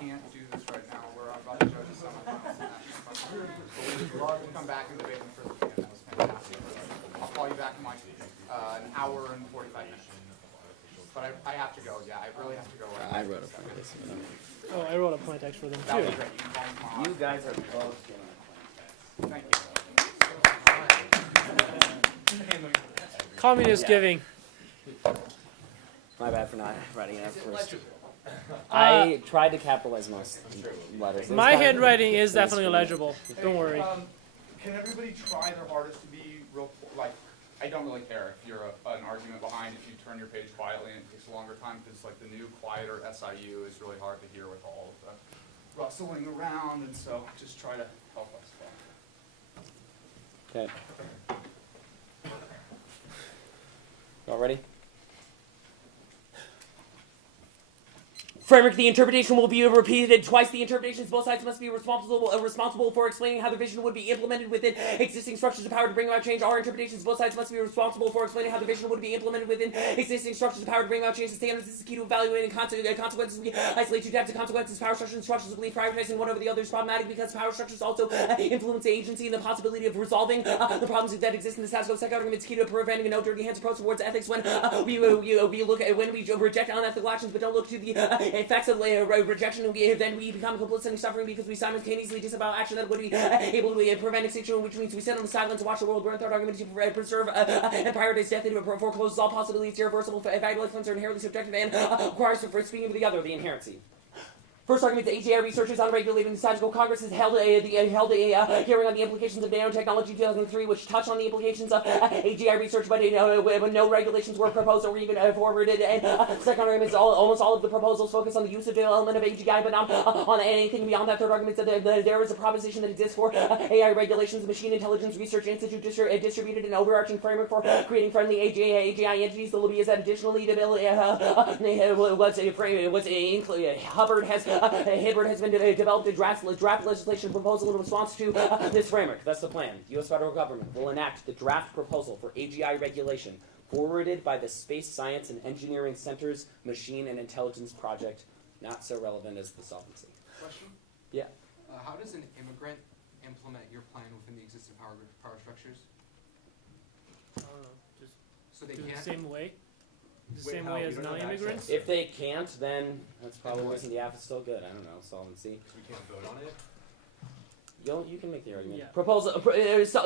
can't do this right now. We're about to judge the semifinals. But we'll come back and debate them for the weekend. That was fantastic. I'll call you back in like an hour and 45 minutes. But I have to go. Yeah, I really have to go. I wrote a point text for them. Oh, I wrote a point text for them That would too. be great. You can call me tomorrow. You guys are both doing a point text. Thank you. Communist giving. My bad for not writing it up first. I tried to capitalize most letters. My handwriting is definitely illegible. Don't worry. Can everybody try their hardest to be real, like, I don't really care if you're an argument behind, if you turn your page quietly and it takes a longer time, because like the new quieter SIU is really hard to hear with all of the rustling around, and so just try to help us. Okay. Y'all ready? Framework, the interpretation will be repeated twice. The interpretations, both sides must be responsible for explaining how the vision would be implemented within existing structures of power to bring about change. Our interpretations, both sides must be responsible for explaining how the vision would be implemented within existing structures of power to bring about change. The standards, this is key to evaluating consequences. We isolate two types of consequences. Power structures and structures believe prioritizing one over the other is problematic because power structures also influence the agency and the possibility of resolving the problems that exist in the status quo. Second argument is key to preventing a no dirty hands approach towards ethics when we look at when we reject unethical actions but don't look to the effects of rejection, and then we become complicit in suffering because we simultaneously disavow action that would be able to prevent extinction, which means we sit on the sidelines and watch the world burn. Third argument is to preserve and prioritize death and forecloses all possibilities. Irreversible, valuable influence are inherently subjective and requires, for speaking of the other, the inherency. First argument, the AGI researchers on regulating the statistical Congress has held a hearing on the implications of nanotechnology 2003, which touched on the implications of AGI research, but no regulations were proposed or even forwarded. And second argument is almost all of the proposals focus on the use of the element of AGI, but not on anything beyond that. Third argument is that there is a proposition that exists for AI regulations. The Machine Intelligence Research Institute distributed an overarching framework for creating friendly AGI entities. The lobby is that additionally, Hibbert has been developed a draft legislation proposal in response to this framework. That's the plan. The U.S. federal government will enact the draft proposal for AGI regulation forwarded by the Space Science and Engineering Center's Machine and Intelligence Project. Not so relevant as the solvency. Question? Yeah. How does an immigrant implement your plan within the existing power structures? Just So they do can't. the same way. The Wait, same how? way You as don't have non-immigrants. access? If they can't, then that's probably the reason the app is still good. I don't know. Solvency. We can't vote on it. You can make the argument. Yeah.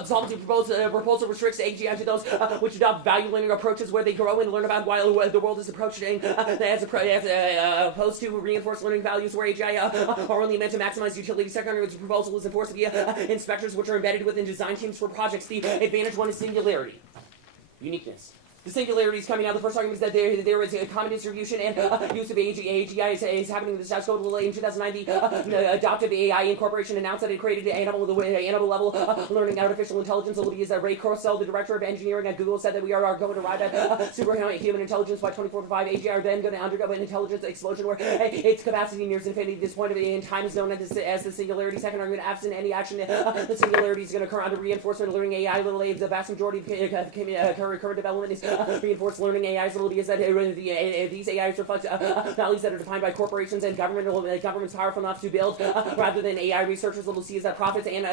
Solvency proposal restricts AGI to those which adopt value-linear approaches where they grow and learn about while the world is approaching, as opposed to reinforced learning values where AGI are only meant to maximize utility. Second argument, the proposal is enforced via inspectors which are embedded within design teams for projects. The advantage one is singularity, uniqueness. The singularities coming out. The first argument is that there is a common distribution and use of AGI is happening in the status quo. In 2009, the Adoptive AI Incorporation announced that it created animal level learning artificial intelligence. Olivia Ray Corcel, the director of engineering at Google, said that we are going to arrive at superhuman intelligence by 2045. AGI are then going to undergo an intelligence explosion where its capacity nears infinity. This point in time is known as the singularity. Second argument, absent any action, the singularity is going to occur under reinforcement of learning AI. The vast majority of current development is reinforced learning AIs is that these AIs reflect values that are defined by corporations and governments powerful enough to build, rather than AI researchers will see as that profits and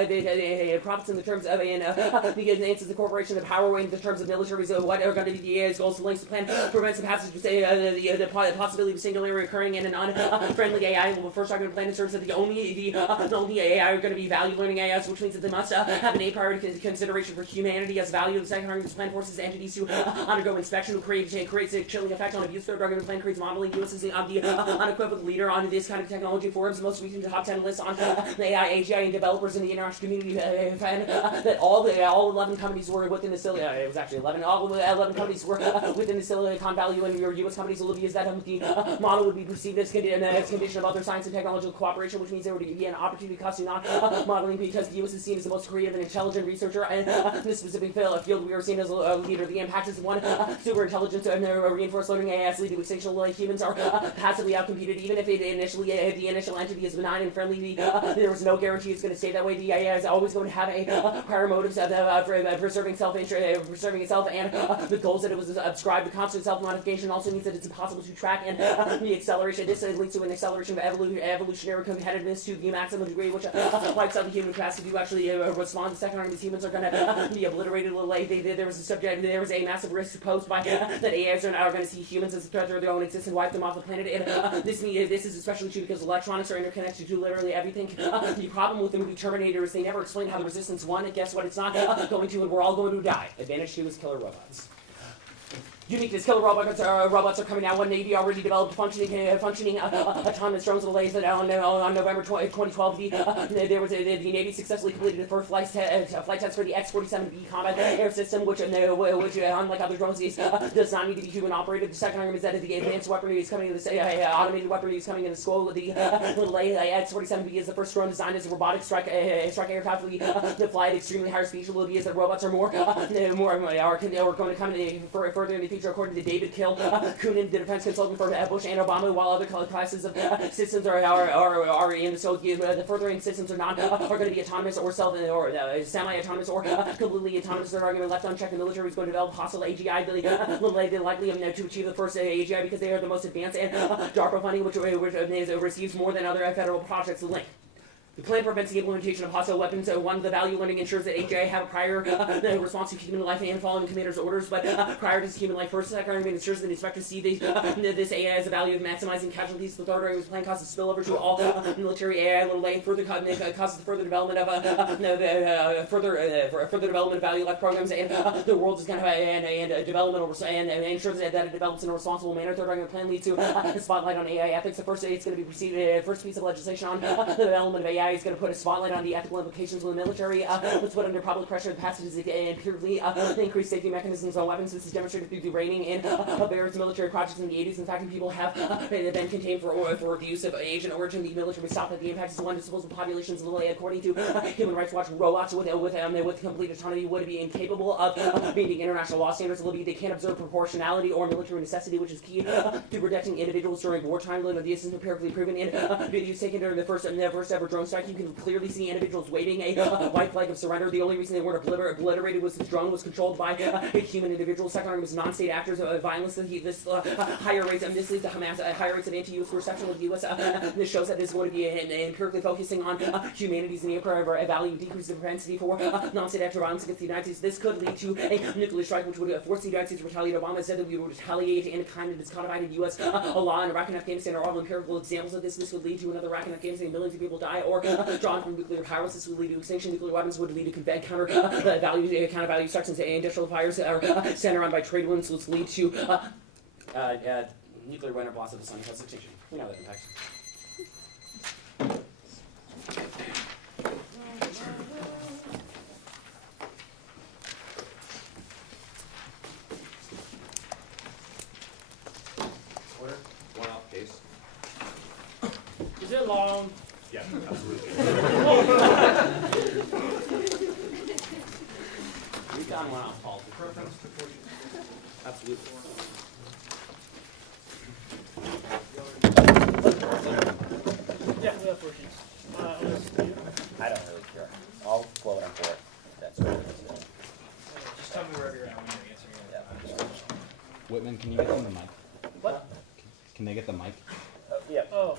profits in the terms of the advances of corporation of power in the terms of military. So what are going to be the AI's goals? The links to plan prevents the passage of the possibility of singularity occurring in a non-friendly AI. Well, the first argument plan asserts that the only AI are going to be value learning AIs, which means that they must have an A priority consideration for humanity as value. The second argument plan forces entities to undergo inspection, who creates a chilling effect on abuse. Third argument plan creates modeling. U.S. is the unequivocal leader on this kind of technology. Forums the most recent top 10 list on the AI, AGI, and developers in the international community found that all 11 companies were within the Silicon. It was actually 11. All 11 companies were within the Silicon Valley, and your U.S. companies will be is that the model would be perceived as condition of other science and technological cooperation, which means there would be an opportunity cost to non-modeling because the U.S. is seen as the most creative and intelligent researcher, and in this specific field we are seen as a leader. The impact is one super intelligence and reinforced learning AIs lead to extinction. Humans are passively outcompeted, even if the initial entity is benign and friendly. There was no guarantee it's going to stay that way. The AI is always going to have a prior motives of preserving preserving itself, and the goals that it was ascribed. The constant self-modification also means that it's impossible to track, and the acceleration. This leads to an acceleration of evolutionary competitiveness to the maximum degree, which wipes out the human capacity to actually respond. The second arm, these humans are going to be obliterated. There was a massive risk posed by that AIs are going to see humans as a threat to their own existence and wipe them off the planet. And this is especially true because electronics are interconnected to literally everything. The problem with the movie Terminator is they never explain how the Resistance won, and guess what? It's not going to, and we're all going to die. Advantage 2 is killer robots. Uniqueness: killer robots are coming out. One Navy already developed functioning autonomous drones that on November 2012. The Navy successfully completed the first flight test for the X-47B combat air system, which unlike other drones does not need to be human operated. The second argument is that the advanced weaponry is coming in the automated weaponry is coming in the school. The little X-47B is the first drone designed as a robotic strike aircraft to fly at extremely higher speeds. The is that robots are going to come further in the future. According to David Koonin, the defense consultant for Bush and Obama, while other classes of systems are in, so the furthering systems are going to be autonomous or semi-autonomous or completely autonomous. Their argument left unchecked, the military is going to develop hostile AGI, the likely to achieve the first AGI because they are the most advanced, and DARPA funding, which receives more than other federal projects. The link. The plan prevents the implementation of hostile weapons. One, the value learning ensures that AGI have a prior response to human life and following commander's orders, but prior to human life first. The second argument ensures that inspectors see this AI as a value of maximizing casualties. The third argument is plan causes spillover to all military AI. Further causes the further development of further development of value life programs, and the world is going to and developmental and ensures that it develops in a responsible manner. Third argument plan leads to a spotlight on AI ethics. The first it's going to be preceded first piece of legislation on the development of AI. Is going to put a spotlight on the ethical implications of the military. Let's put under public pressure the passages and purely increased safety mechanisms on weapons. This is demonstrated through the rating in various military projects in the 80s. In fact, people have been contained for the use of age and origin. The military stopped at the impacts of one disposable populations. According to Human Rights Watch, robots with complete autonomy would be incapable of meeting international law standards. They can't observe proportionality or military necessity, which is key to protecting individuals during wartime. This is empirically proven in videos taken during the first ever drone strike. You can clearly see individuals waving a white flag of surrender. The only reason they weren't obliterated was the drone was controlled by a human individual. Second argument was non-state actors of violence. Higher rates, and this leads to higher rates of anti-U.S. perception of the U.S. This shows that this is going to be empirically focusing on humanity's need for a value decrease the propensity for non-state actor violence against the United States. This could lead to a nuclear strike, which would force the United States to retaliate. Obama said that we would retaliate in kind of this codified in U.S. law, and Iraq and Afghanistan are all empirical examples of this. This would lead to another Iraq and Afghanistan, millions of people die, or drawn from nuclear powers. This would lead to extinction. Nuclear weapons would lead to counter value destructions and industrial fires that are centered on by trade winds, which lead to nuclear winter blast of the sun cause extinction. We know that impact. Order. One out, case. Is it long? Yeah, absolutely. We've done one off, Paul. Preference to portion. Absolutely. Yeah, we have portions. I don't really care. I'll float on for it. That's what it is. Just tell me wherever you're at when you're answering it. Whitman, can you get them the mic? What? Can they get the mic? Yeah. Oh.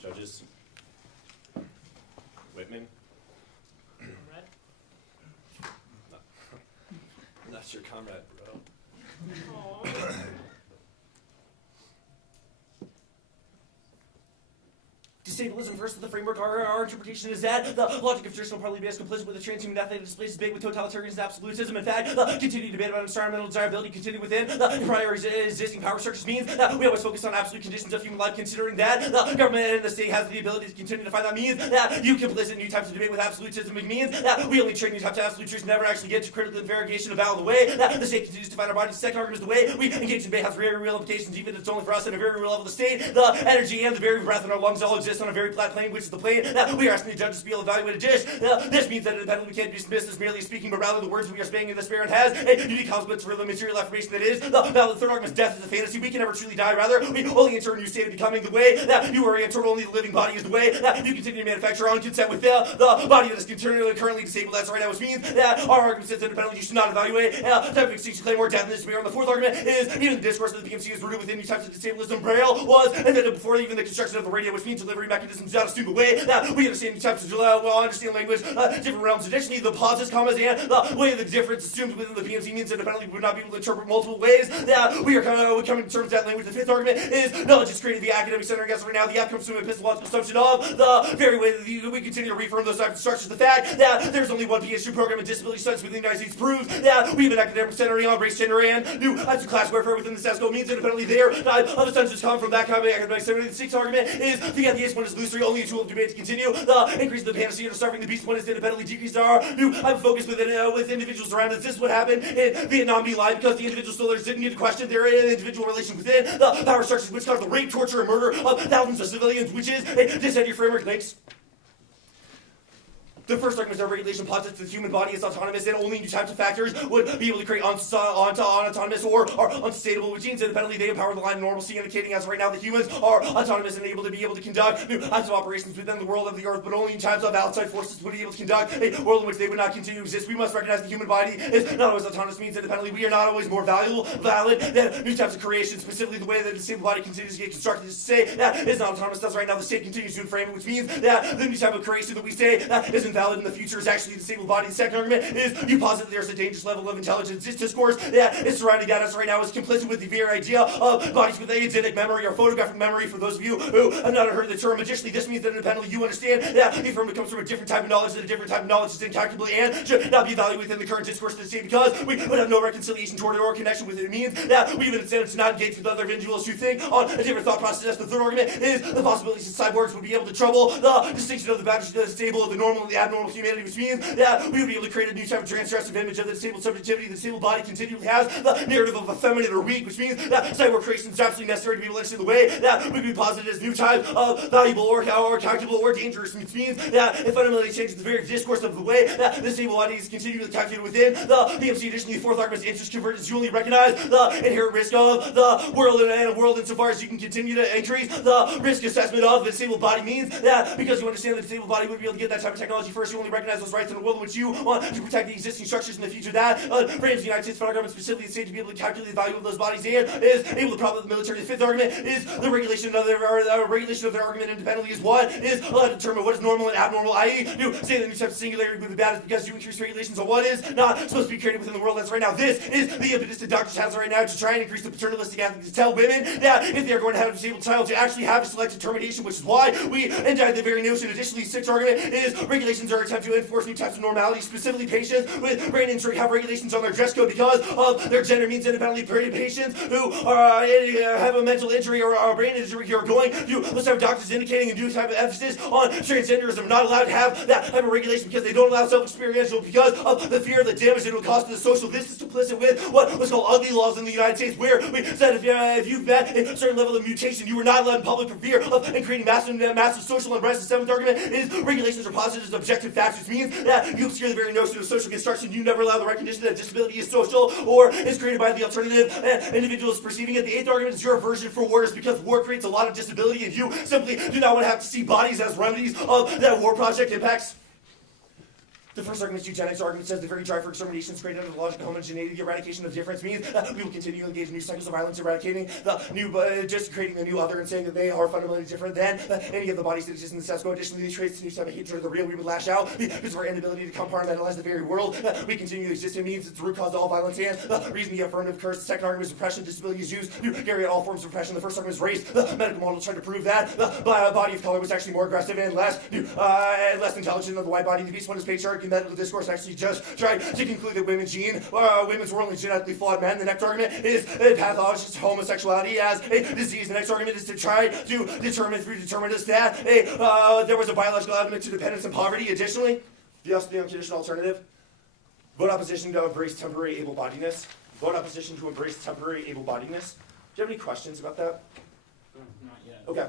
Judges. Whitman. Comrade? That's your comrade, bro. Disableism versus the framework, our interpretation is that the logic of traditional partly based complicit with the transhuman method displaces big with totalitarianism and absolutism. In fact, the continued debate about environmental desirability continued within the prior existing power structures means that we always focus on absolute conditions of human life, considering that the government and the state has the ability to continue to find that means that you complicit new types of debate with absolutism. It means that we only trade new types of absolute truths, never actually get to critical interrogation about the way that the state continues to find our bodies. Second argument is the way we engage in debate has very real implications, even if it's only for us at a very real level. The state, the energy, and the very breath in our lungs all exist on a very flat plane, which is the plane that we are asking the judges to be able to evaluate a dish. This means that independently we can't be dismissed as merely speaking, but rather the words we are speaking in the spirit has a unique consequence for the material affirmation that is. The third argument is death is a fantasy. We can never truly die. Rather, we only enter a new state of becoming. The way that you are enter only the living body is the way that you continue to manufacture on consent with the body that is currently disabled. That's right now, which means that our argument says independently you should not evaluate type of extinction claim or death in this spirit. And the fourth argument is even the discourse of the PMC is rooted within new types of disableism. Braille was invented before even the construction of the radio, which means delivery mechanisms that assume the way that we understand new types of understand language, different realms. Additionally, the pauses, commas, and the way the difference assumed within the PMC means independently we would not be able to interpret multiple ways that we are coming to terms with that language. The fifth argument is knowledge is created via academic center. I guess right now the outcomes from epistemological assumption of the very way that we continue to reaffirm those types of structures. The fact that there's only one PhD program in disability studies within the United States proves that we have an academic centering on race, gender, and new types of class warfare within the status quo means independently there. Other sentences come from that kind of academic center. The sixth argument is the atheist one is illusory, only a tool of debate to continue. The increase of the panacea to starving the beast one is independently decreased our new focus with individuals around us. This is what happened in Vietnam v. Live because the individual soldiers didn't need to question their individual relation within the power structures which caused the rape, torture, and murder of thousands of civilians, which is a disincentive framework. Thanks. The first argument is our regulation posits that the human body is autonomous and only new types of factors would be able to create unautonomous or unsustainable routines. Independently, they empower the line of normalcy, indicating as right now that humans are autonomous and able to be able to conduct new types of operations within the world of the earth, but only in types of outside forces would be able to conduct a world in which they would not continue to exist. We must recognize the human body is not always autonomous, means independently we are not always more valid than new types of creation, specifically the way that the disabled body continues to get constructed is to say that is not autonomous. Thus right now the state continues to frame it, which means that the new type of creation that we say that isn't valid in the future is actually the disabled body. The second argument is you posit that there's a dangerous level of intelligence. This discourse that is surrounding us right now is complicit with the very idea of bodies with eidetic memory or photographic memory for those of you who have not heard the term. Additionally, this means that independently you understand that the affirmative comes from a different type of knowledge, that a different type of knowledge is incalculably and should not be valued within the current discourse of the state because we would have no reconciliation toward it or connection with it. It means that we even instead to not engage with other individuals who think on a different thought process. The third argument is the possibilities that cyborgs would be able to trouble the distinction of the boundaries of the stable, of the normal and the abnormal humanity, which means that we would be able to create a new type of transgressive image of the disabled subjectivity. The disabled body continually has the narrative of effeminate or weak, which means that cyborg creation is absolutely necessary to be able to understand the way that we be posited as new type of valuable or calculable or dangerous, which means that it fundamentally changes the very discourse of the way that the disabled body is continually calculated within the PMC. Additionally, the fourth argument is interest convergence. You only recognize the inherent risk of the world and a world insofar as you can continue to increase the risk assessment of the disabled body means that because you understand the disabled body would be able to get that type of technology first, you only recognize those rights in a world in which you want to protect the existing structures in the future. That frames the United States federal government, specifically the state, to be able to calculate the value of those bodies and is able to prop up the military. The fifth argument is the regulation of their argument independently is what is allowed to determine what is normal and abnormal, i.e. you say that new types of singularity would be bad is because you increase regulations on what is not supposed to be created within the world. That's right now. This is the impetus that doctors have right now to try and increase the paternalistic ethics, to tell women that if they're going to have a disabled child to actually have a selective termination, which is why we indict the very notion. Additionally, sixth argument is regulations are an attempt to enforce new types of normality, specifically patients with brain injury have regulations on their dress code because of their gender means independently patients who are have a mental injury or a brain injury who are going to let's have doctors indicating a new type of emphasis on transgenderism, not allowed to have that type of regulation because they don't allow self-experiential because of the fear of the damage it will cause to the social. This is complicit with what was called ugly laws in the United States, where we said if you've met a certain level of mutation, you were not allowed in public for fear of creating massive social unrest. The seventh argument is regulations are posited as objective facts, which means that you obscure the very notion of social construction. You never allow the recognition that disability is social or is created by the alternative and individuals perceiving it. The eighth argument is your aversion for war is because war creates a lot of disability and you simply do not want to have to see bodies as remedies of that war project impacts. The first argument is eugenics. Argument says the very drive for extermination is created under the logic of homogeneity. The eradication of difference means that we will continue to engage in new cycles of violence, eradicating the new, just creating a new other and saying that they are fundamentally different than any of the bodies that exist in the status quo. Additionally, these traits, new type of hatred of the real, we would lash out because of our inability to compartmentalize the very world. We continue to exist. It means it's the root cause of all violence and the reason the affirmative curse. The second argument is repression. Disability is used to carry out all forms of repression. The first argument is race. The medical model tried to prove that the body of color was actually more aggressive and less intelligent than the white body. The beast one is patriarchy. Medical discourse actually just tried to conclude that women's were only genetically flawed men. The next argument is pathologist homosexuality as a disease. The next argument is to try to determine through determinists that there was a biological element to dependence and poverty. Additionally, the unconditional alternative. Vote opposition to embrace temporary able-bodiedness. Vote opposition to embrace temporary able-bodiedness. Do you have any questions about that? Not yet. Okay.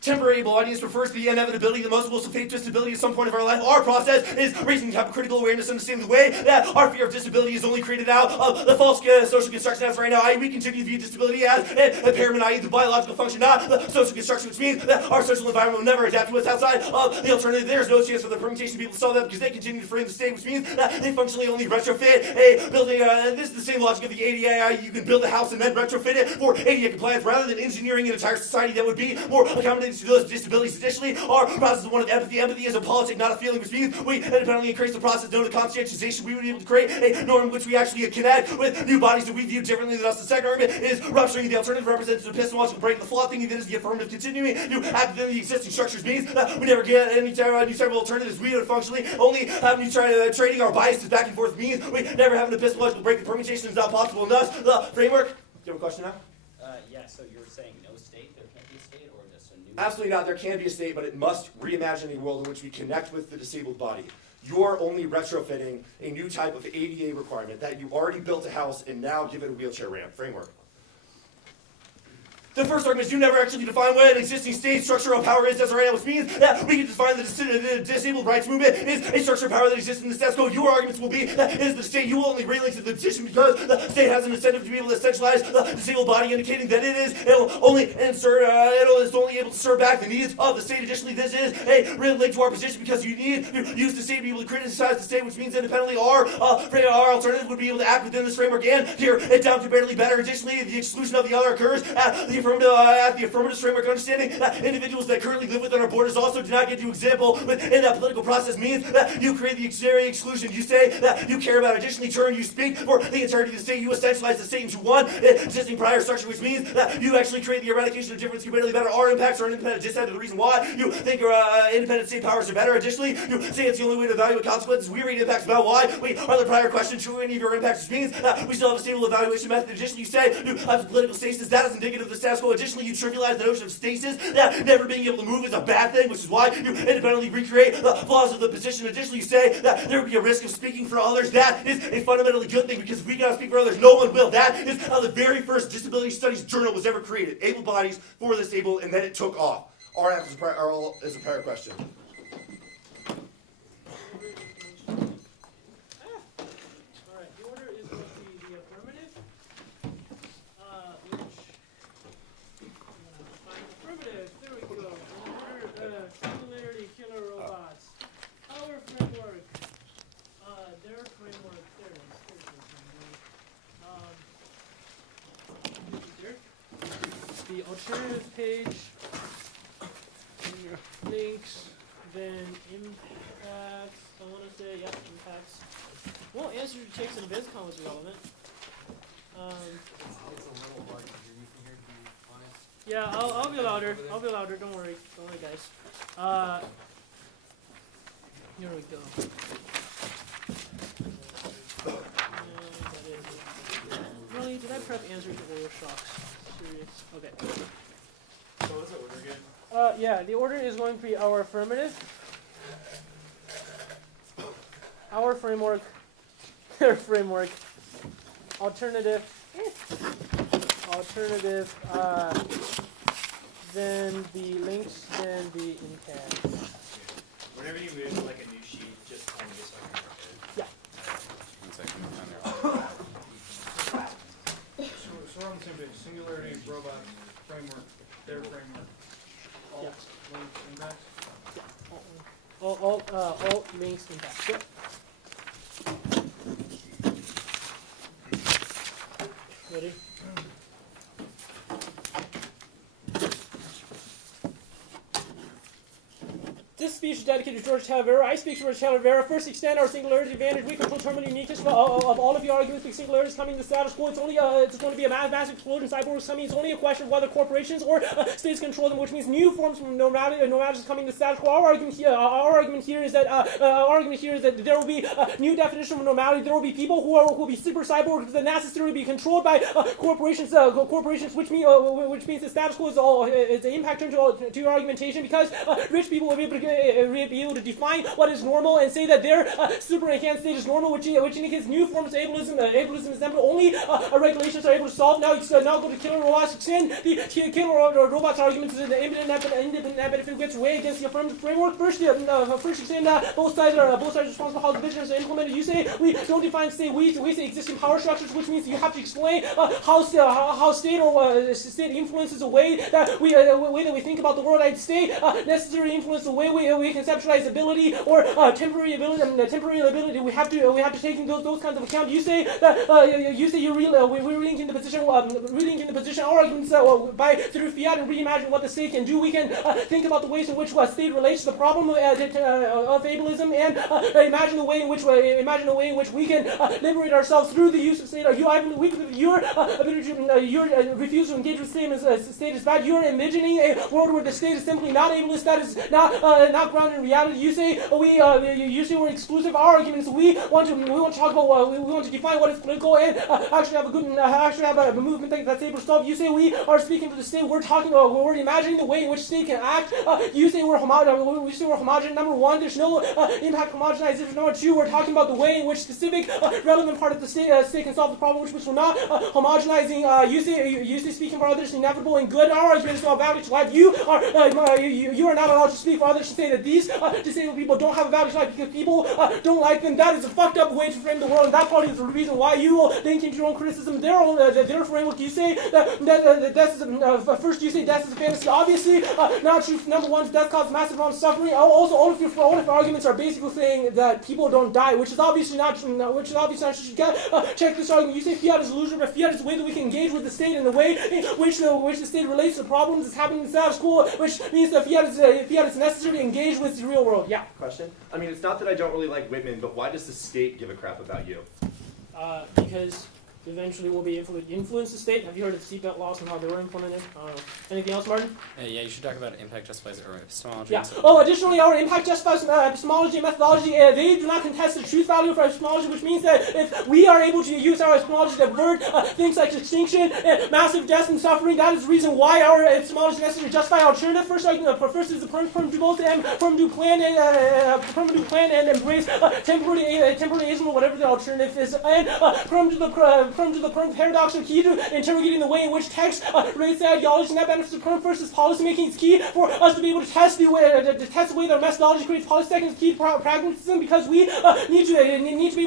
Temporary able-bodiedness refers to the inevitability that most of us will face disability at some point of our life. Our process is raising the type of critical awareness, understanding the way that our fear of disability is only created out of the false social construction as right now. We continue to view disability as an impairment, i.e. the biological function, not the social construction, which means that our social environment will never adapt to us outside of the alternative. There's no chance for the permutation people to solve that because they continue to frame the state, which means that they functionally only retrofit a building. This is the same logic of the ADA. You can build a house and then retrofit it for ADA compliance rather than engineering an entire society that would be more accommodating to those disabilities. Additionally, our process is one of empathy. Empathy is a politic, not a feeling, which means we independently increase the process known as conscientization. We would be able to create a norm in which we actually connect with new bodies that we view differently than us. The second argument is rupturing the alternative represents an epistemological break. The flawed thinking that is the affirmative continuing to act within the existing structures means that we never get any new type of alternatives. We would functionally only have new trading our biases back and forth means we never have an epistemological break. The permutation is not possible. And thus, the framework. Do you have a question now? Yeah, so you're saying no state, there can't be a state, or just a new... Absolutely not. There can be a state, but it must reimagine a world in which we connect with the disabled body. You're only retrofitting a new type of ADA requirement that you already built a house and now give it a wheelchair ramp. Framework. The first argument is you never actually define what an existing state structure of power is as right now, which means that we can define the disabled rights movement is a structure of power that exists in the status quo. Your arguments will be that it is the state. You will only relink to the petition because the state has an incentive to be able to essentialize the disabled body, indicating that it'll only able to serve back the needs of the state. Additionally, this is a real link to our position because you need to use the state to be able to criticize the state, which means independently our alternative would be able to act within this framework and tear it down to barely better. Additionally, the exclusion of the other occurs at the affirmative framework, understanding that individuals that currently live within our borders also do not get to example within that political process means that you create the exterior exclusion you say that you care about. Additionally, you speak for the entirety of the state. You essentialize the state into one existing prior structure, which means that you actually create the eradication of difference comparatively better. Our impacts are independent. Just the reason why you think your independent state powers are better. Additionally, you say it's the only way to evaluate consequences. We read impacts about why we are the prior question true any of your impacts, which means that we still have a stable evaluation method. Additionally, you say you have political stasis. That is indicative of the status quo. Additionally, you trivialize the notion of stasis, that never being able to move is a bad thing, which is why you independently recreate the flaws of the position. Additionally, you say that there would be a risk of speaking for others. That is a fundamentally good thing because if we gotta speak for others, no one will. That is how the very first disability studies journal was ever created. Able bodies for the disabled, and then it took off. RF is a prior question. Alright, the order is going to be the affirmative, which, find affirmative, there we go. Order, singularity, killer robots. Our framework, their framework, there it is, there's their framework. The alternative page, links, then impacts, I want to say, yeah, impacts. Well, answer to checks and events comments relevant. It's a little hard to hear you from here, to be honest. Yeah, I'll be louder. I'll be louder. Don't worry, guys. Here we go. Really? Did I prep answers to oil shocks? Serious? Okay. So what's the order again? Yeah, the order is going to be our affirmative, our framework, their framework, alternative, then the links, then the impact. Whenever you move like a new sheet, just tell me so I can mark it. Yeah. So we're on the same page. Singularity, robots, framework, their framework. All Yeah. links, impacts. all links impact. Yep. Ready? This speech is dedicated to George Talavera. I speak to George Talavera. First, extend our singularity advantage. We control terminal uniqueness of all of your arguments. Because singularity is coming to the status quo. It's only it's going to be a massive explosion. Cyborgs coming. It's only a question of whether corporations or states control them, which means new forms from normality is coming to the status quo. Our argument here is that there will be new definition of normality. There will be people who will be super cyborgs that necessarily be controlled by corporations. Which means the status quo is all. It's an impact to your argumentation because rich people will be able to define what is normal and say that their super enhanced state is normal, which indicates new forms of ableism. Ableism is number only regulations are able to solve. Now go to killer robots. Extend the killer robots argument to the independent benefit gets way against the affirmative framework. First extend both sides are responsible how the vision is implemented. You say we don't define state. We say existing power structures, which means you have to explain how state or state influences the way that we think about the world. I'd state necessary influence the way we conceptualize ability or temporary ability. We have to take those kinds of account. You say that we're reading in the position. Our arguments through fiat and reimagine what the state can do. We can think about the ways in which state relates to the problem of ableism and imagine the way in which we can liberate ourselves through the use of state. Your refusal to engage with state is bad. You're envisioning a world where the state is simply not ableist. That is not grounded in reality. You say we're exclusive. Our argument is we want to talk about we want to define what is political and actually have a movement that's able to stop. You say we are speaking for the state. We're imagining the way in which state can act. You say we're homogenous. Number one, there's no impact homogenization. Number two, we're talking about the way in which specific relevant part of the state can solve the problem, which we're not homogenizing. You say speaking for others is inevitable and good. Our argument is not value to life. You are not allowed to speak for others to say that these disabled people don't have a value to life because people don't like them. That is a fucked up way to frame the world, and that probably is the reason why you will link into your own criticism. Their framework. You say that first you say death is a fantasy. Obviously, not true. Number one, death causes massive amount of suffering. Also, all of your arguments are basically saying that people don't die, which is obviously not true. Check this argument. You say fiat is illusory, but fiat is the way that we can engage with the state in the way in which the state relates to problems that's happening in the status quo, which means that fiat is necessary to engage with the real world. Yeah. Question? I mean, it's not that I don't really like Whitman, but why does the state give a crap about you? Because eventually will be influence the state. Have you heard of seatbelt laws and how they were implemented? Anything else, Martin? Yeah, you should talk about impact justifies or epistemology. Yeah. Oh, additionally, our impact justifies epistemology and methodology. They do not contest the truth value of our epistemology, which means that if we are able to use our epistemology to avert things like extinction and massive death and suffering, that is the reason why our epistemology is necessary to justify alternative. First is the permanent both and permanent plan and embrace temporalism or whatever the alternative is, and permanent to the permanent paradox are key to interrogating the way in which text relates to ideology, and that benefits the permanent versus policy making. It's key for us to be able to test the way that our methodology creates policy. Second is key to pragmatism, because we need to be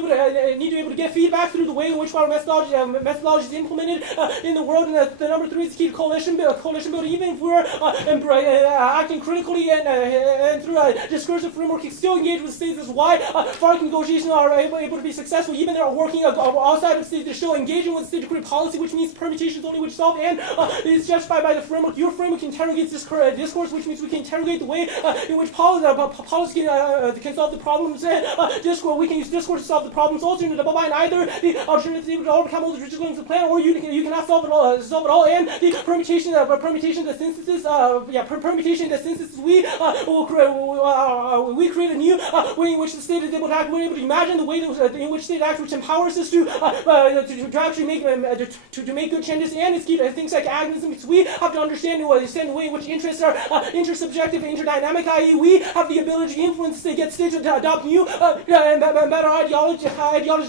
able to get feedback through the way in which our methodology is implemented in the world. And the number three is key to coalition building. Even if we're acting critically and through a discursive framework, we still engage with states. That's why FARC negotiations are able to be successful. Even they are working outside of states, they're still engaging with state to create policy, which means permutations only which solve, and is justified by the framework. Your framework interrogates discourse, which means we can interrogate the way in which policy can solve the problems, and we can use discourse to solve the problems. Alternative, but either the alternative is able to overcome all the riches going to the plan, or you cannot solve it all. And the permutation the synthesis, we create a new way in which the state is able to act. We're able to imagine the way in which state acts, which empowers us to actually make good changes. And it's key to things like agonism, because we have to understand the way in which interests are intersubjective and interdynamic, i.e. we have the ability to influence the states to adopt new and better ideology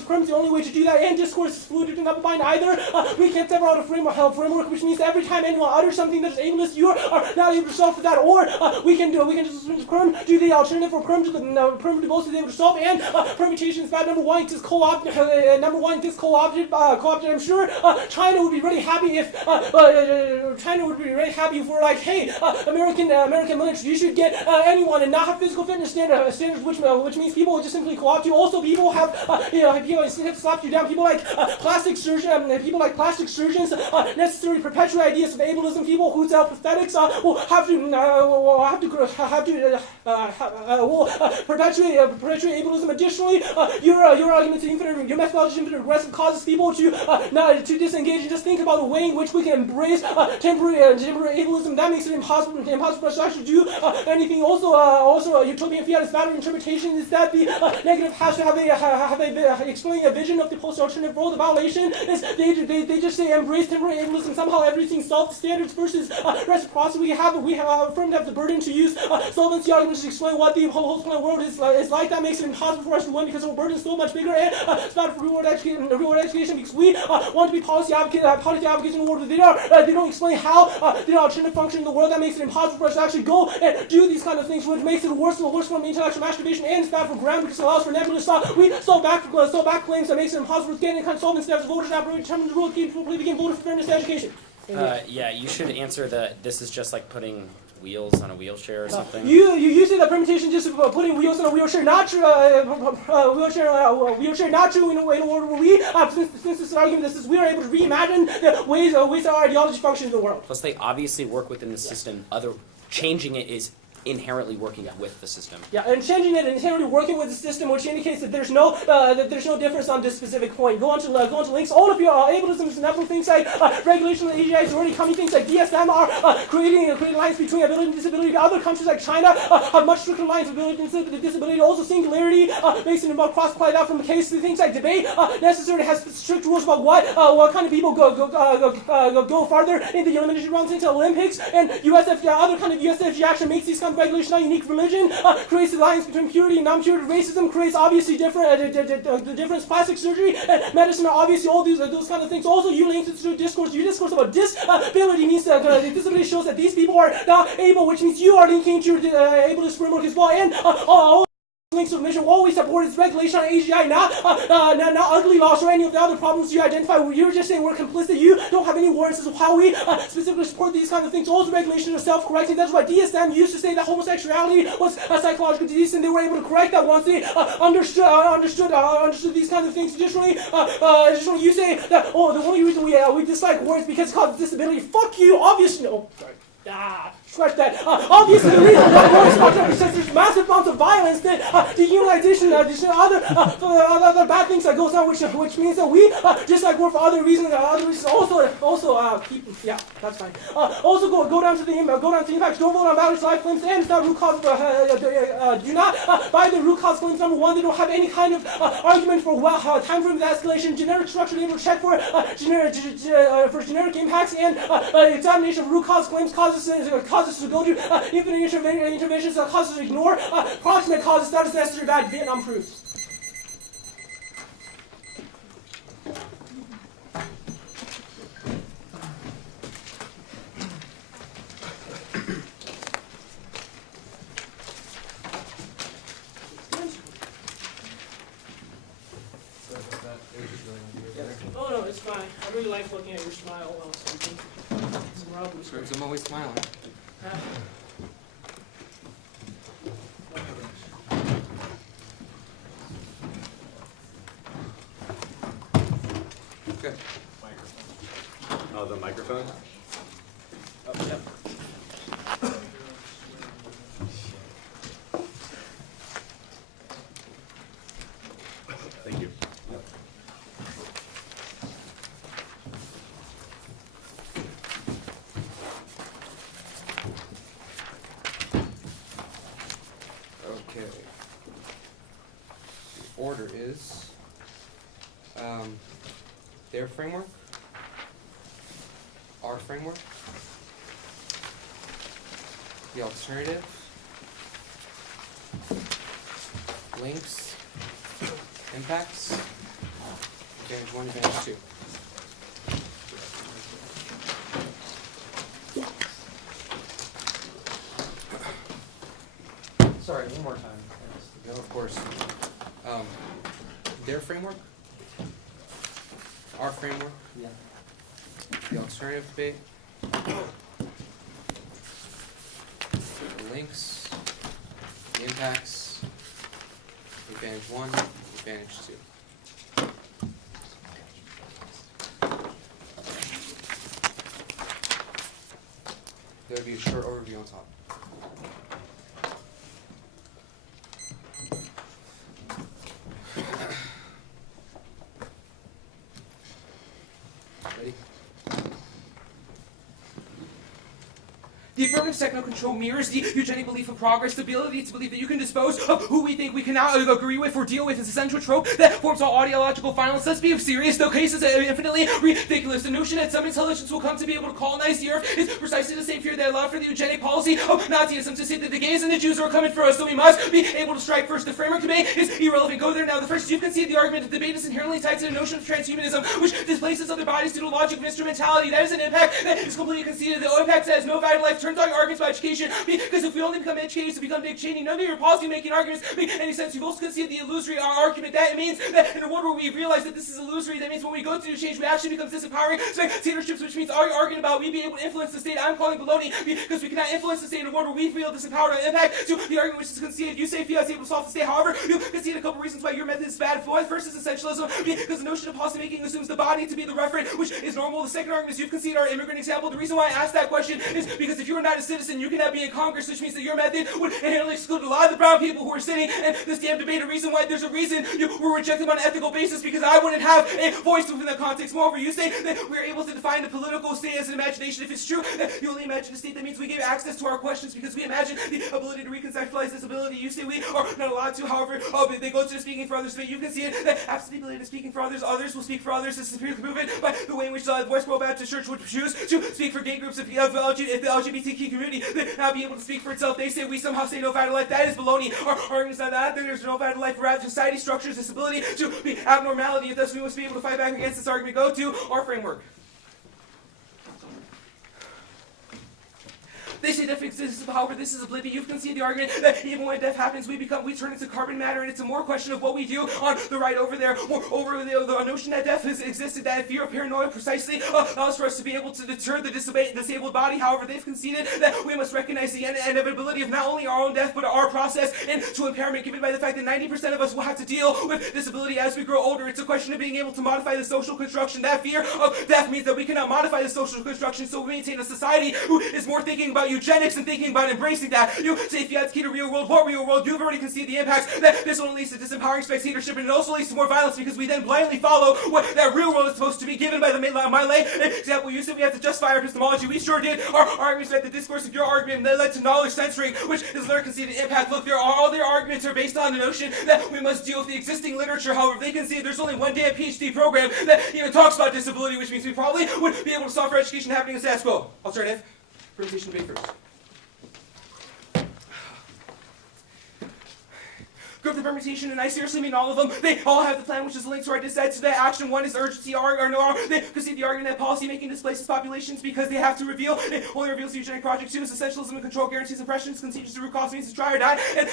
permits. The only way to do that, and discourse is fluid and not bind either. We can't sever out a framework, which means every time anyone utters something that is ableist, you are not able to solve for that. Or we can just do the alternative for perm to both is able to solve, and permutation is bad. Number one, it is co-opted co-opted. I'm sure China would be really happy if we're like, hey, American military, you should get anyone and not have physical fitness standards, which means people will just simply co-opt you. Also, people have people have slapped you down. People like plastic surgeons necessarily perpetuate ideas of ableism. People who sell prosthetics will have to perpetuate ableism. Additionally, your argument to your methodology to infinite regressive causes people to disengage and just think about the way in which we can embrace temporary ableism. That makes it impossible for us to actually do anything. Also, utopian fiat is valid interpretation is that the negative has to explain a vision of the post-alternative world. The violation is they just say embrace temporary ableism. Somehow everything solved standards versus reciprocity. We have affirmed have the burden to use solvency arguments to explain what the whole world is like. That makes it impossible for us to win because our burden is so much bigger. And it's bad for reward education because we want to be policy advocates in the world, but they don't explain how the alternative function in the world. That makes it impossible for us to actually go and do these kind of things, which makes it worse form of intellectual masturbation, and it's bad for grammar because it allows for nebulous thought. We solve back claims that makes it impossible to get any kind of solvent steps. Voters have to determine the rule to begin voting for fairness to education. Yeah, you should answer that this is just like putting wheels on a wheelchair or something. You say that permutation just putting wheels on a wheelchair, not true. Wheelchair not true in a world where we since this argument we are able to reimagine the ways our ideology functions in the world. Plus, they obviously work within the system. Changing it is inherently working with the system. Yeah, and changing it and inherently working with the system, which indicates that there's no difference on this specific point. Go on to links. All of your ableism is inevitable. Things like regulation of the AGI is already coming. Things like DSM are creating lines between ability and disability. Other countries like China have much stricter lines of ability and disability. Also, singularity makes it about cross-apply that from case to things like debate. Necessarily has strict rules about what kind of people go farther in the elimination rounds into Olympics. And USFG, other kind of USFG action makes these kind of regulation on unique religion, creates the lines between purity and non-purity. Racism creates obviously different the difference. Plastic surgery and medicine are obviously all those kind of things. Also, you link to discourse. Your discourse about disability means that disability shows that these people are not able, which means you are linking to your ableist framework as well. And all links of mission always support its regulation on AGI, not ugly laws or any of the other problems you identify. You're just saying we're complicit. You don't have any warrants as to how we specifically support these kind of things. Also, regulation is self-correcting. That's why DSM used to say that homosexuality was a psychological disease, and they were able to correct that once they understood these kind of things. Additionally, you say that the only reason we dislike war is because it causes disability. Fuck you. Obviously, no. Sorry. Scratch that. Obviously, the reason why war is fucked up is because there's massive amounts of violence, that dehumanization, other bad things that goes on, which means that we dislike war for other reasons. Also, that's fine. Also, go down to the impacts. Don't vote on values, life claims, and it's not root cause. Do not buy the root cause claims. Number one, they don't have any kind of argument for time frame of escalation, generic structure. They will check for generic impacts, and examination of root cause claims causes us to go to infinite interventions that causes us to ignore proximate causes that is necessary that Vietnam proves. Oh no, it's fine. I really like looking at your smile while speaking. I'm always smiling. Good. Oh, the microphone? Oh, yep. Thank you. Okay. The order is their framework, our framework, the alternative, links, impacts, advantage 1, advantage 2. Sorry, one more time. Of course. Their framework, our framework, Yeah. the alternative debate, the links, the impacts, advantage 1, advantage 2. There would be a short overview on top. Ready? The affirmative techno control mirrors the eugenic belief of progress, the ability to believe that you can dispose of who we think we cannot agree with or deal with is a central trope that forms all ideological violence. Let's be serious, though cases are infinitely ridiculous. The notion that some intelligence will come to be able to colonize the earth is precisely the same fear that allowed for the eugenic policy of Nazism to say that the gays and the Jews are coming for us, so we must be able to strike first. The framework debate is irrelevant. Go there now. The first, you can see the argument that the debate is inherently tied to the notion of transhumanism, which displaces other bodies due to logic of instrumentality. That is an impact that is completely conceded. The impact that has no value to life turns on your arguments about education, because if we only become educated to become Dick Cheney, none of your policy-making arguments make any sense. You've also conceded the illusory argument that it means that in a world where we realize that this is illusory, that means when we go to do change, we actually become disempowering dictatorships, which means all you're arguing about we be able to influence the state. I'm calling baloney, because we cannot influence the state in a world where we feel disempowered. Or impact to the argument which is conceded. You say FIA is able to solve the state. However, you concede a couple reasons why your method is bad. First is essentialism, because the notion of policy-making assumes the body to be the referent, which is normal. The second argument is you've conceded our immigrant example. The reason why I asked that question is because if you are not a citizen, you cannot be in Congress, which means that your method would inherently exclude a lot of the brown people who are sitting in this damn debate. There's a reason you were rejected on an ethical basis, because I wouldn't have a voice within that context. Moreover, you say that we're able to define the political state as an imagination. If it's true that you only imagine a state, that means we give access to our questions because we imagine the ability to reconceptualize this ability. You say we are not allowed to. However, they go to the speaking for others debate. You can see it that absent the ability to speaking for others, others will speak for others. This is empirically proven by the way in which the Westboro Baptist Church would choose to speak for gay groups if the LGBTQ community would not be able to speak for itself. They say we somehow say no value to life. That is baloney. Our argument is not that there's no value to life. Rather, society structures this ability to be abnormality, and thus we must be able to fight back against this argument. Go to our framework. They say death exists, however, this is oblivion. You've conceded the argument that even when death happens, we turn into carbon matter, and it's a more question of what we do on the right over there. Over the notion that death has existed, that fear of paranoia precisely allows for us to be able to deter the disabled body. However, they've conceded that we must recognize the inevitability of not only our own death, but our process into impairment, given by the fact that 90% of us will have to deal with disability as we grow older. It's a question of being able to modify the social construction. That fear of death means that we cannot modify the social construction, so we maintain a society who is more thinking about eugenics and thinking about embracing that. You say if you had to key to real world, what real world? You've already conceded the impacts that this only leads to disempowering spectatorship, and it also leads to more violence because we then blindly follow what that real world is supposed to be, given by the my lay example. You said we have to justify our epistemology. We sure did. Our arguments that the discourse of your argument that led to knowledge censoring, which is their conceded impact. Look, all their arguments are based on the notion that we must deal with the existing literature. However, they concede there's only one damn PhD program that even talks about disability, which means we probably would be able to solve for education happening in status quo. Alternative. Presentation debate first. Group the permutation, and I seriously mean all of them. They all have the plan, which is linked to our dissent. So that action one is urgency, they concede the argument that policy making displaces populations because they have to reveal. It only reveals the eugenic project two is essentialism and control guarantees impressions, concedes the root cause means to try or die. And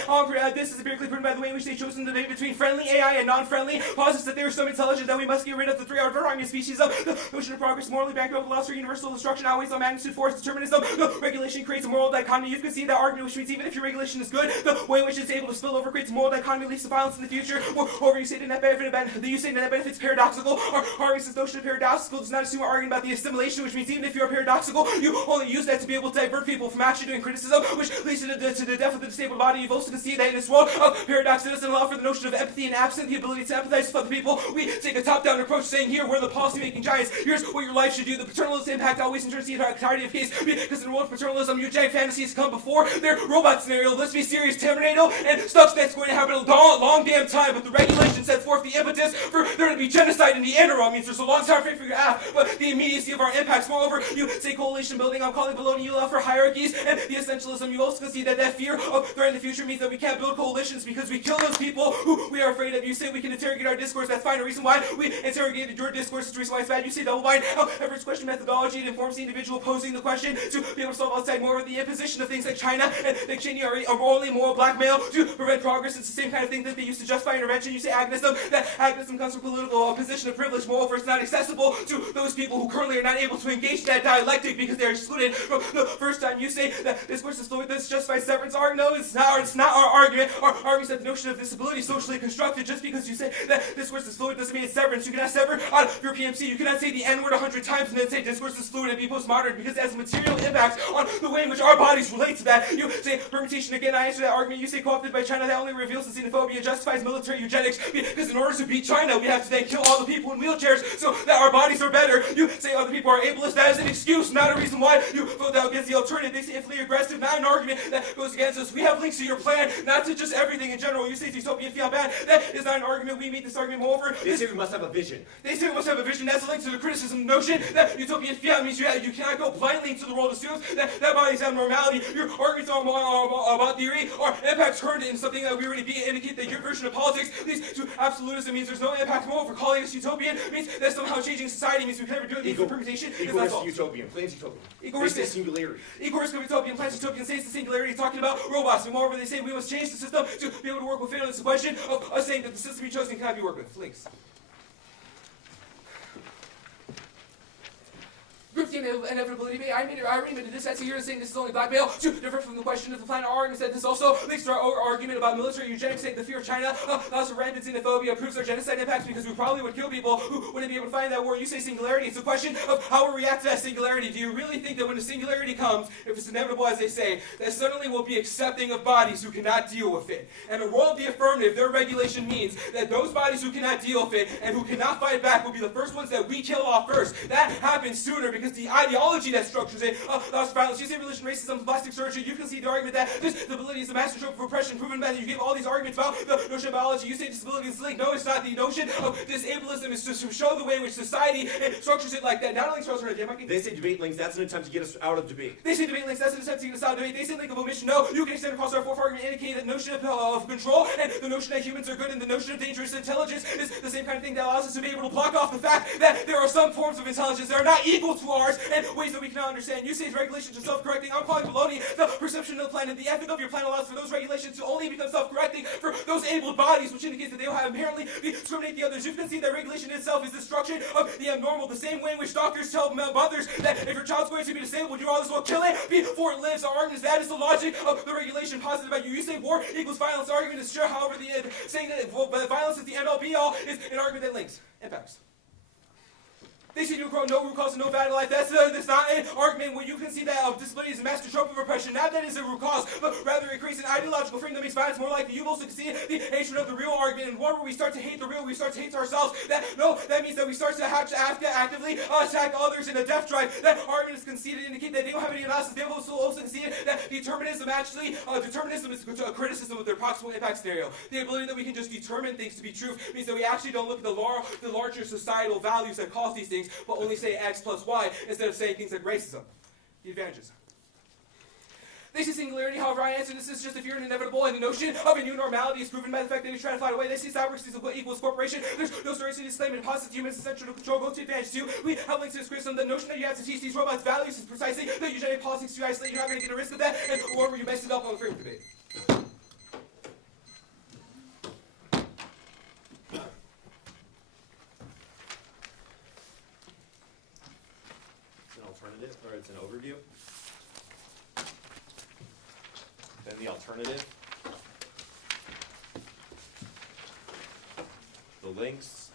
this is empirically proven by the way in which they chose in the debate between friendly AI and non-friendly. Posits that they are so intelligent that we must get rid of the three argument species of the notion of progress morally bankrupt allows for universal destruction, outweighs on magnitude force determinism. The regulation creates a moral dichotomy. You've conceded that argument, which means even if your regulation is good, the way in which it's able to spill over creates a moral dichotomy, leads to violence in the future. Or you say the net benefit is paradoxical. Our argument's notion of paradoxical does not assume we're arguing about the assimilation, which means even if you're paradoxical, you only use that to be able to divert people from actually doing criticism, which leads to the death of the disabled body. You've also conceded that in this world of paradox, it doesn't allow for the notion of empathy, and absent the ability to empathize with other people, we take a top-down approach, saying here we're the policy-making giants. Here's what your life should do. The paternalist impact always ensures the entirety of case, because in the world of paternalism, eugenic fantasies come before their robot scenario. Let's be serious, Terminator and Stuxnet's going to happen a long damn time, but the regulation sets forth the impetus for there to be genocide in the interim. Means there's a long time frame for your app, but the immediacy of our impacts. Moreover, you say coalition building, I'm calling baloney. You allow for hierarchies and the essentialism. You also concede that fear of threat in the future means that we can't build coalitions because we kill those people who we are afraid of. You say we can interrogate our discourse. That's fine. The reason why we interrogated your discourse is the reason why it's bad. You say double bind. However, it's question methodology. It informs the individual posing the question to be able to solve outside. More of the imposition of things like China and Dick Cheney are morally moral blackmail to prevent progress. It's the same kind of thing that they used to justify intervention. You say agonism. that activism comes from political position of privilege. Moreover, it's not accessible to those people who currently are not able to engage that dialectic because they're excluded from the first time you say that discourse is fluid, this justifies severance. No, it's not our argument. Our argument is that the notion of disability is socially constructed. Just because you say that discourse is fluid doesn't mean it's severance. You cannot sever out of your PMC. You cannot say the N-word 100 times and then say discourse is fluid and be postmodern because it has material impacts on the way in which our bodies relate to that. You say permutation again. I answer that argument. You say co-opted by China. That only reveals the xenophobia, justifies military eugenics because in order to beat China, we have to then kill all the people in wheelchairs so that our bodies are better. You say other people are ableist. That is an excuse, not a reason why you vote out against the alternative. They say infinitely aggressive, not an argument that goes against us. We have links to your plan, not to just everything in general. You say utopian fiat bad. That is not an argument. We meet this argument over. They say we must have a vision. They say we must have a vision. That's a link to the criticism notion that utopian fiat means you cannot go blindly into the world assumes that body's abnormality. Your arguments about theory are impacts turned into something that we already indicate that your version of politics leads to absolutism means there's no impact. Moreover, calling us utopian means that somehow changing society means we can never do it. Means the permutation is Equal not risk false. utopian. Plans utopian. Equal They risk say singularity. Equal risk of utopian. Plans utopian. Says the singularity. Talking about robots. And moreover, they say we must change the system to be able to work within it. It's a question of us saying that the system you chosen cannot be worked with. Links. Group the inevitability debate. I already made this essay here saying this is only blackmail. To differ from the question of the planet argument said this also links to our argument about military eugenics, saying the fear of China allows for rampant xenophobia, proves our genocide impacts because we probably would kill people who wouldn't be able to find that war. You say singularity. It's a question of how we react to that singularity. Do you really think that when the singularity comes, if it's inevitable as they say, that suddenly we'll be accepting of bodies who cannot deal with it? And the world of the affirmative, their regulation means that those bodies who cannot deal with it and who cannot fight back will be the first ones that we kill off first. That happens sooner because the ideology that structures it allows violence. You say religion, racism, plastic surgery. You can see the argument that disability is a master stroke of oppression proven by that. You give all these arguments about the notion of biology. You say disability is linked. No, it's not. The notion of disableism is just to show the way in which society structures it like that. Not only structures it. They say debate links. That's an attempt to get us out of debate. They say debate links. That's an attempt to get us out of debate. They say link of omission. No, you can extend across our fourth argument, indicating that notion of control and the notion that humans are good and the notion of dangerous intelligence is the same kind of thing that allows us to be able to block off the fact that there are some forms of intelligence that are not equal to ours and ways that we cannot understand. You say regulations are self-correcting. I'm calling baloney. The perception of the planet, the ethic of your plan allows for those regulations to only become self-correcting for those able bodies, which indicates that they will have inherently discriminate the others. You can see that regulation itself is destruction of the abnormal, the same way in which doctors tell mothers that if your child's going to be disabled, you all as well kill it before it lives. Our argument is that is the logic of the regulation posited by you. You say war equals violence. Our argument is sure, however, saying that violence is the end-all be-all is an argument that links impacts. They say no root cause and no valid life. That's not an argument where you can see that disability is a master trope of repression. Not that it's a root cause, but rather it creates an ideological frame that makes violence more likely. You also can see the hatred of the real argument. And whenever we start to hate the real, we start to hate ourselves. That means that we start to have to actively attack others in a death drive. That argument is conceded to indicate that they don't have any analysis. They have also conceded that determinism is a criticism of their proximal impact scenario. The ability that we can just determine things to be true means that we actually don't look at the larger societal values that cause these things, but only say X plus Y instead of saying things like racism. The advantages. They say singularity, however, I answer this is just if you're inevitable and the notion of a new normality is proven by the fact that you try to fight away. They say cyber equals corporation. There's no story to disclaim and positive humans essential to control go to advantage too. We have links to this criticism. The notion that you have to teach these robots values is precisely the eugenic politics to isolate. You're not going to get a risk of that, and wherever you mess it up on the framework debate. Or it's an overview. Then the alternative. The links.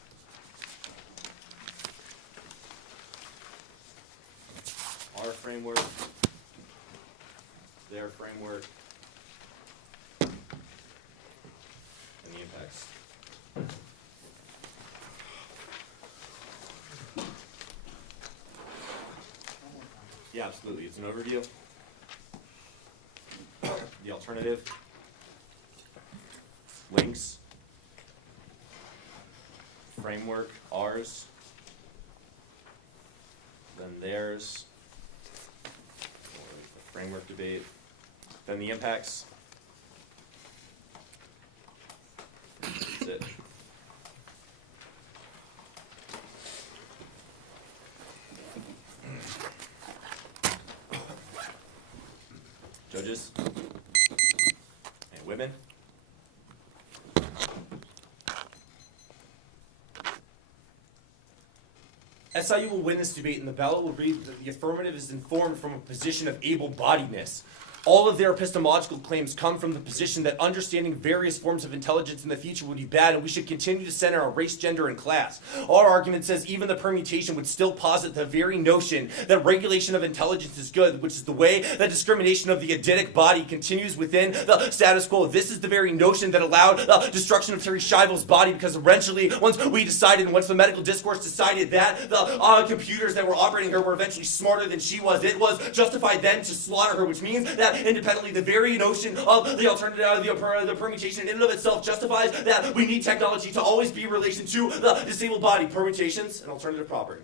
Our framework. Their framework. And the impacts. Yeah, absolutely. It's an overview. The alternative. Links. Framework, ours. Then theirs. The framework debate. Then the impacts. That's it. Judges and women. SIU will win this debate, and the ballot will read that the affirmative is informed from a position of able-bodiedness. All of their epistemological claims come from the position that understanding various forms of intelligence in the future would be bad, and we should continue to center on race, gender, and class. Our argument says even the permutation would still posit the very notion that regulation of intelligence is good, which is the way that discrimination of the eidetic body continues within the status quo. This is the very notion that allowed the destruction of Terry Schiavo's body, because eventually, once we decided, and once the medical discourse decided that the computers that were operating her were eventually smarter than she was, it was justified then to slaughter her, which means that independently the very notion of the alternative, the permutation in and of itself justifies that we need technology to always be in relation to the disabled body. Permutations and alternative property.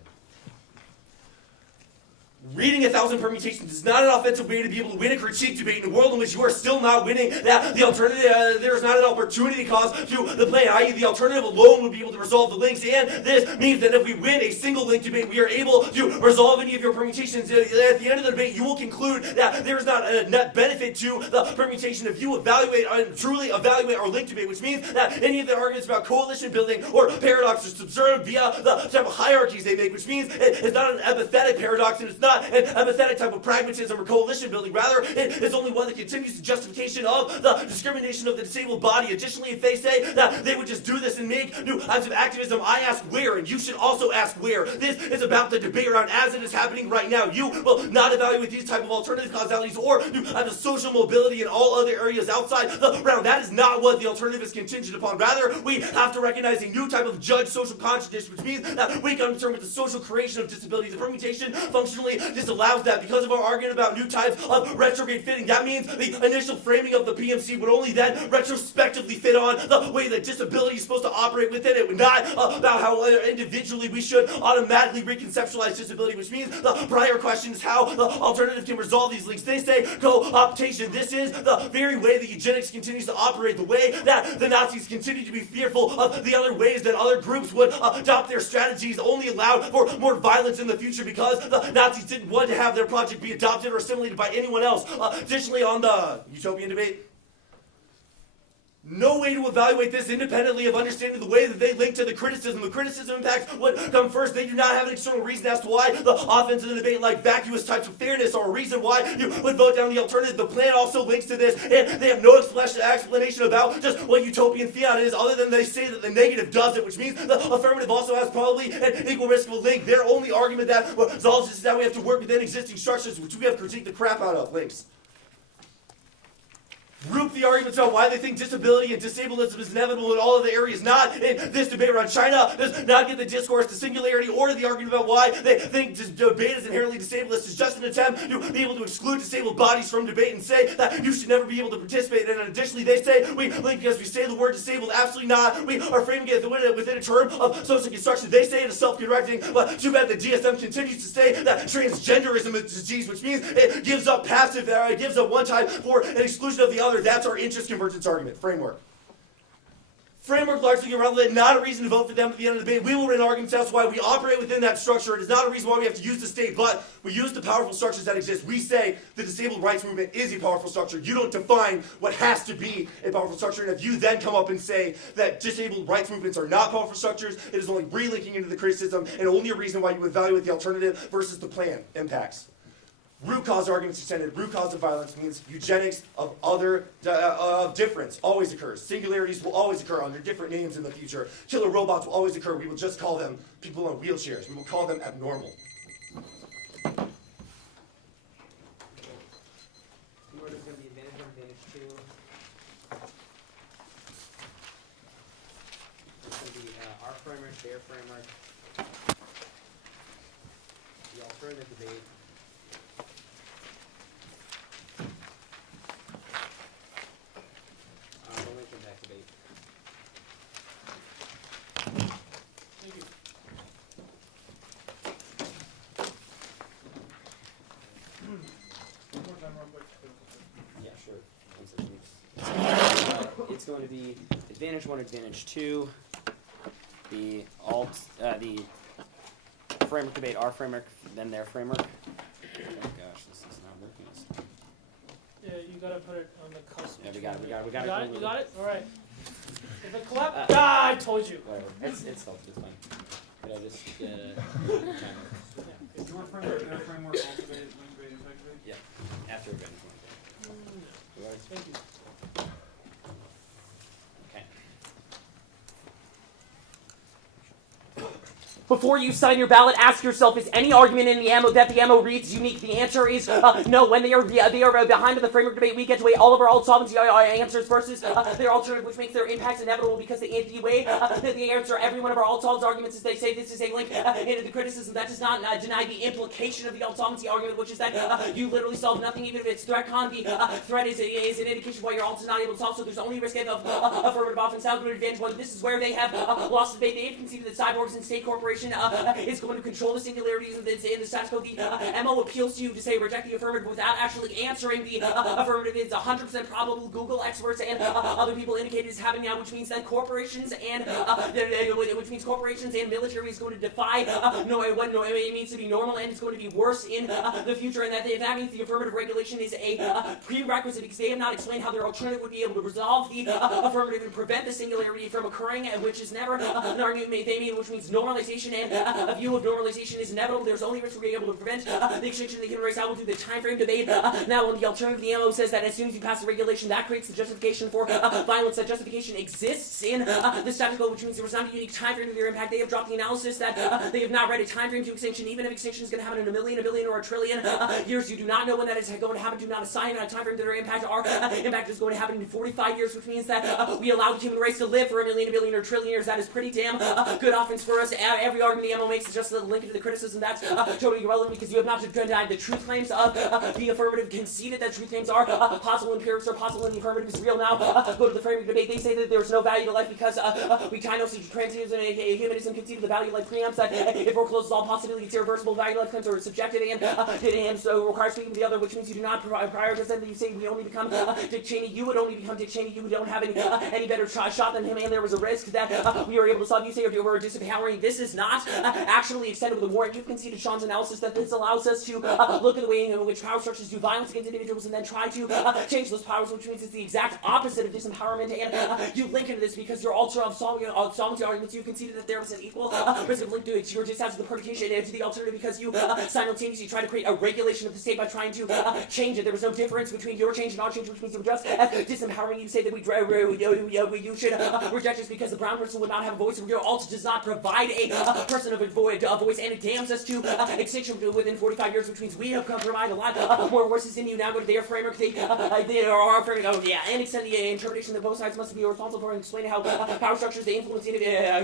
Reading 1,000 permutations is not an offensive way to be able to win a critique debate in a world in which you are still not winning. That the alternative, there is not an opportunity cost to the plan, i.e. the alternative alone would be able to resolve the links, and this means that if we win a single link debate, we are able to resolve any of your permutations. At the end of the debate, you will conclude that there is not a net benefit to the permutation if you evaluate and truly evaluate our link debate, which means that any of the arguments about coalition building or paradox are subserved via the type of hierarchies they make, which means it is not an empathetic paradox, and it's not an empathetic type of pragmatism or coalition building. Rather, it is only one that continues the justification of the discrimination of the disabled body. Additionally, if they say that they would just do this and make new types of activism, I ask where, and you should also ask where. This is about the debate around as it is happening right now. You will not evaluate these type of alternative causalities or new types of social mobility in all other areas outside the round. That is not what the alternative is contingent upon. Rather, we have to recognize a new type of judge social consciousness, which means that we come to terms with the social creation of disability. The permutation functionally disallows that because of our argument about new types of retrograde fitting. That means the initial framing of the PMC would only then retrospectively fit on the way that disability is supposed to operate within it, not about how individually we should automatically reconceptualize disability, which means the prior question is how the alternative can resolve these links. They say co-optation. This is the very way that eugenics continues to operate, the way that the Nazis continue to be fearful of the other ways that other groups would adopt their strategies, only allowed for more violence in the future because the Nazis didn't want to have their project be adopted or assimilated by anyone else. Additionally, on the utopian debate, no way to evaluate this independently of understanding the way that they link to the criticism. The criticism impacts would come first. They do not have an external reason as to why the offense in the debate, like vacuous types of fairness, or a reason why you would vote down the alternative. The plan also links to this, and they have no explanation about just what utopian fiat is, other than they say that the negative does it, which means the affirmative also has probably an equal risk of a link. Their only argument that resolves this is that we have to work within existing structures, which we have critiqued the crap out of. Links. Group the arguments about why they think disability and disableism is inevitable in all of the areas not in this debate around China does not get the discourse to singularity, or the argument about why they think this debate is inherently disablist is just an attempt to be able to exclude disabled bodies from debate and say that you should never be able to participate. And additionally, they say we link because we say the word disabled. Absolutely not. We are framing it within a term of social construction. They say it is self-correcting, but too bad the DSM continues to say that transgenderism is a disease, which means it gives up passive, it gives up one type for an exclusion of the other. That's our interest convergence argument. Framework largely irrelevant, not a reason to vote for them at the end of the debate. We will run arguments as to why we operate within that structure. It is not a reason why we have to use the state, but we use the powerful structures that exist. We say the disabled rights movement is a powerful structure. You don't define what has to be a powerful structure, and if you then come up and say that disabled rights movements are not powerful structures, it is only relinking into the criticism and only a reason why you evaluate the alternative versus the plan impacts. Root cause arguments extended. Root cause of violence means eugenics of difference always occurs. Singularities will always occur under different names in the future. Killer robots will always occur. We will just call them people on wheelchairs. We will call them abnormal. The order is going to be advantage 1, advantage 2. It's going to be our framework, their framework. The alternative debate. The Lincoln Tech debate. Thank you. One more time, real quick. Yeah, sure. It's going to be advantage 1, advantage 2. The framework debate, our framework, then their framework. Oh gosh, this is not working. Yeah, you gotta put it on the cusp. Yeah, we got it. You got it? Alright. If it collapsed, I told you. Whatever. It's fine. Could I just get a timer? Is your framework, their framework also based effectively? Yeah, after advantage one. Thank you. Okay. Before you sign your ballot, ask yourself, is any argument in the ammo that the ammo reads unique? The answer is no. When they are behind in the framework debate, we get to weigh all of our alt solvency answers versus their alternative, which makes their impacts inevitable because the weigh the answer every one of our alt solves arguments is they say this is a link into the criticism. That does not deny the implication of the alt solvency argument, which is that you literally solve nothing, even if it's threat con. The threat is an indication why your alt is not able to solve, so there's only risk of affirmative offense, sound good advantage one. This is where they have lost the debate. They have conceded that cyborgs and state corporations is going to control the singularities in the status quo. The MO appeals to you to say reject the affirmative without actually answering the affirmative. It's 100% probable. Google experts and other people indicate it is happening now, which means that corporations and military is going to defy what it means to be normal, and it's going to be worse in the future. And that means the affirmative regulation is a prerequisite because they have not explained how their alternative would be able to resolve the affirmative and prevent the singularity from occurring, which is never an argument they made, which means normalization and a view of normalization is inevitable. There's only risk we're able to prevent the extinction of the human race. I will do the time frame debate. Now, when the alternative, the ammo says that as soon as you pass the regulation, that creates the justification for violence. That justification exists in the status quo, which means there was not a unique time frame to their impact. They have dropped the analysis that they have not read a time frame to extinction. Even if extinction is going to happen in a billion, or a trillion years, you do not know when that is going to happen. Do not assign a time frame to their impact. Our impact is going to happen in 45 years, which means that we allow the human race to live for a million, or a trillion years. That is pretty damn good offense for us. Every argument the ammo makes is just a link to the criticism. That's totally irrelevant because you have not denied the truth claims of the affirmative, conceded that truth claims are possible, empirics are possible, and the affirmative is real. Now, go to the framework debate. They say that there is no value to life because we China transhumanism and humanism conceded the value of life preempts that it forecloses all possibility. It's irreversible. Value of life claims are subjective and so requires speaking to the other, which means you do not prioritize them. You say we only become Dick Cheney. You would only become Dick Cheney. You don't have any better shot than him, and there was a risk that we were able to solve. You say if you were disempowering. This is not actually extended with the warrant. You've conceded Sean's analysis that this allows us to look at the way in which power structures do violence against individuals and then try to change those powers, which means it's the exact opposite of disempowerment. And you link into this because your solvency arguments. You've conceded that there was an equal risk of link to your dishouse of the perturbation to the alternative because you simultaneously try to create a regulation of the state by trying to change it. There was no difference between your change and our change, which means you were just disempowering. You say that you should reject this because the brown person would not have a voice. Your alt does not provide a person of a voice, and it damns us to extinction within 45 years, which means we have come to provide a lot more voices in you. Now go to their framework. They are framework. And extend the interpretation that both sides must be responsible for and explain how power structures they influence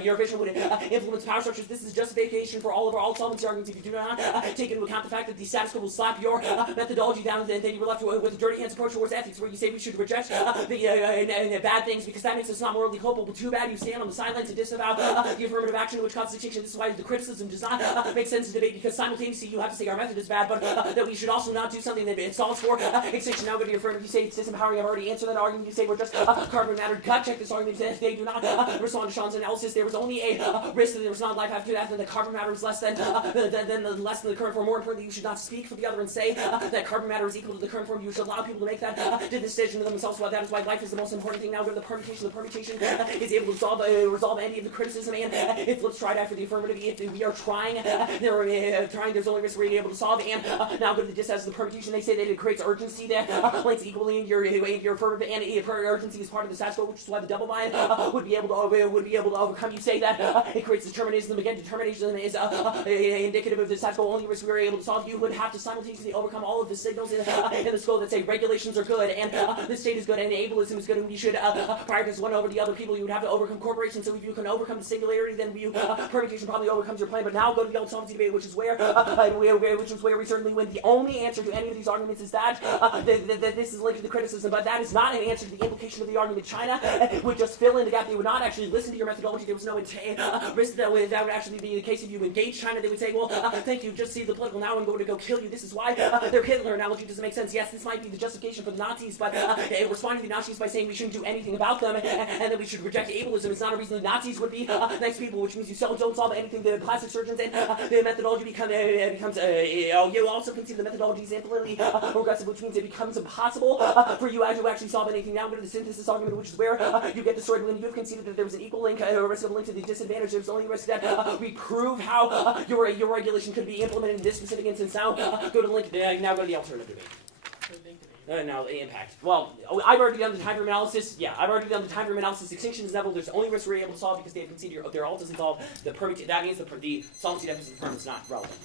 your vision would influence power structures. This is justification for all of our alt solvency arguments. If you do not take into account the fact that the status quo will slap your methodology down, and then you're left with a dirty hands approach towards ethics, where you say we should reject the bad things because that makes us not morally culpable. Too bad you stand on the sidelines to disavow the affirmative action which causes extinction. This is why the criticism does not make sense in debate, because simultaneously you have to say our method is bad, but that we should also not do something that it solves for extinction. Now go to your affirmative. You say it's disempowering. I've already answered that argument. You say we're just carbon matter. Gut check this argument. If they do not respond to Sean's analysis, there was only a risk that there was not life after that, then the carbon matter is less than the current form. More importantly, you should not speak for the other and say that carbon matter is equal to the current form. You should allow people to make that decision to themselves. Well, that is why life is the most important thing. Now go to the permutation. The permutation is able to resolve any of the criticism, and it flips right after the affirmative. If we are trying, there's only risk we're able to solve. And now go to the dishouse of the permutation. They say that it creates urgency that links equally in your affirmative, and urgency is part of the status quo, which is why the double bind would be able to overcome. You say that it creates determinism. Again, determinism is indicative of the status quo. Only risk we are able to solve. You would have to simultaneously overcome all of the signals in the skull that say regulations are good and the state is good and ableism is good, and we should prioritize one over the other people. You would have to overcome corporations. So if you can overcome the singularity, then permutation probably overcomes your plan. But now go to the alt solvency debate, which is where we certainly win. The only answer to any of these arguments is that this is linked to the criticism, but that is not an answer to the implication of the argument. China would just fill in the gap. They would not actually listen to your methodology. There was no risk that would actually be the case. If you engage China, they would say, well, thank you, just see the political now, I'm going to go kill you. This is why their Hitler analogy doesn't make sense. Yes, this might be the justification for the Nazis, but responding to the Nazis by saying we shouldn't do anything about them and that we should reject ableism is not a reason the Nazis would be nice people, which means you don't solve solve anything. The plastic surgeons and the methodology becomes. You also consider the methodology is infinitely regressive, which means it becomes impossible for you to actually solve anything. Now I'm going to the synthesis argument, which is where you get destroyed when you have conceded that there was an equal link, risk of link to the disadvantage. There's only a risk that we prove how your regulation could be implemented in this specific instance. Now go to the link. Now go to the alternative debate. Now the impact. Well, I've already done the time frame analysis. Yeah, I've already done the time frame analysis. Extinction level. There's only risk we're able to solve because they have conceded their alt doesn't solve the permit. That means the solvency deficit of the firm is not relevant.